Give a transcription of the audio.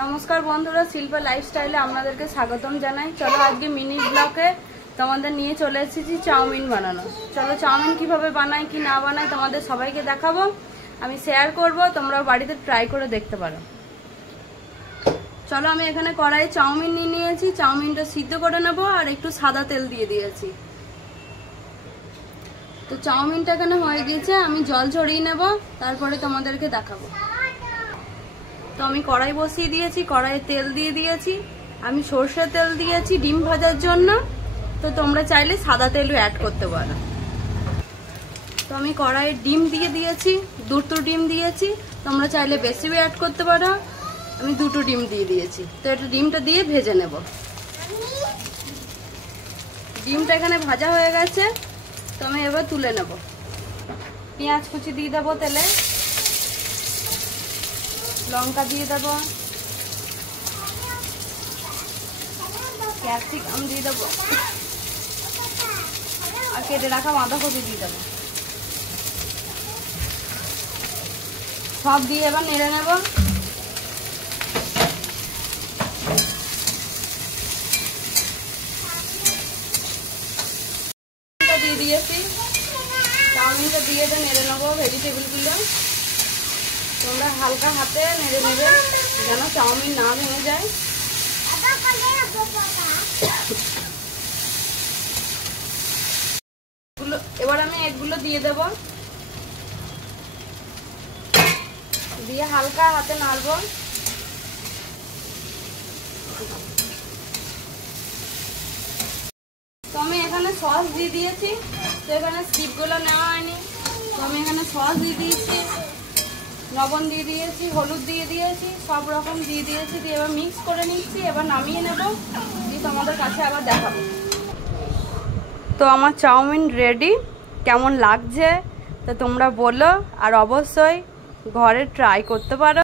নমস্কার বন্ধুরা, শিল্পা লাইফস্টাইলে আপনাদেরকে স্বাগতম জানাই। চলো আজকে মিনি ব্লগে তোমাদের নিয়ে চলে এসেছি চাউমিন বানানো। চলো চাউমিন কিভাবে বানাই কি না বানাই তোমাদের সবাইকে দেখাবো, আমি শেয়ার করব, তোমরা বাড়িতে ট্রাই করে দেখতে পারো। চলো আমি এখানে কড়াই চাউমিন নিয়ে নিয়েছি, চাউমিনটা সিদ্ধ করে নেব আর একটু সাদা তেল দিয়ে দিয়েছি। তো চাউমিনটা এখানে হয়ে গিয়েছে, আমি জল ঝরিয়ে নেব, তারপরে তোমাদেরকে দেখাবো। তো আমি কড়াই বসিয়ে দিয়েছি, কড়াইয়ে তেল দিয়ে দিয়েছি, আমি সরষের তেল দিয়েছি ডিম ভাজার জন্য। তো তোমরা চাইলে সাদা তেলও অ্যাড করতে পারো। তো আমি কড়াইয়ে ডিম দিয়ে দিয়েছি, দুটো ডিম দিয়েছি, তোমরা চাইলে বেশিও অ্যাড করতে পারো। আমি দুটো ডিম দিয়ে দিয়েছি। তো এটা ডিমটা দিয়ে ভেজে নেব। ডিমটা এখানে ভাজা হয়ে গেছে, তো আমি এবার তুলে নেব। পেঁয়াজ কুচি দিয়ে দেবো তেলে, লঙ্কা দিয়ে দেবো, ক্যাপসিকাম দিয়ে দেবো আর কেটে রাখা বাঁধাকপি দিয়ে দেবো। সব দিয়ে এবার নেড়ে নেব। দিয়ে দিয়েছি, চাউমিনটা দিয়ে নেড়ে নেবো ভেজিটেবলগুলো। তোমরা হালকা হাতে নেড়ে নেবে যেন চাউমিন না ভেঙে যায়। এবার আমি এগুলো দিয়ে দেব, দিয়ে হালকা হাতে নাড়বো। তো আমি এখানে সস দিয়ে দিয়েছি, তো এখানে স্কিপগুলো নেওয়া হয়নি। তো আমি এখানে সস দিয়ে দিয়েছি, লবণ দিয়ে দিয়েছি, হলুদ দিয়ে দিয়েছি, সব রকম দিয়ে দিয়েছি। দিয়ে এবার মিক্স করে নিচ্ছি, এবার নামিয়ে নেব, দিয়ে তোমাদের কাছে আবার দেখাবো। তো আমার চাউমিন রেডি। কেমন লাগছে তো তোমরা বলো, আর অবশ্যই ঘরে ট্রাই করতে পারো।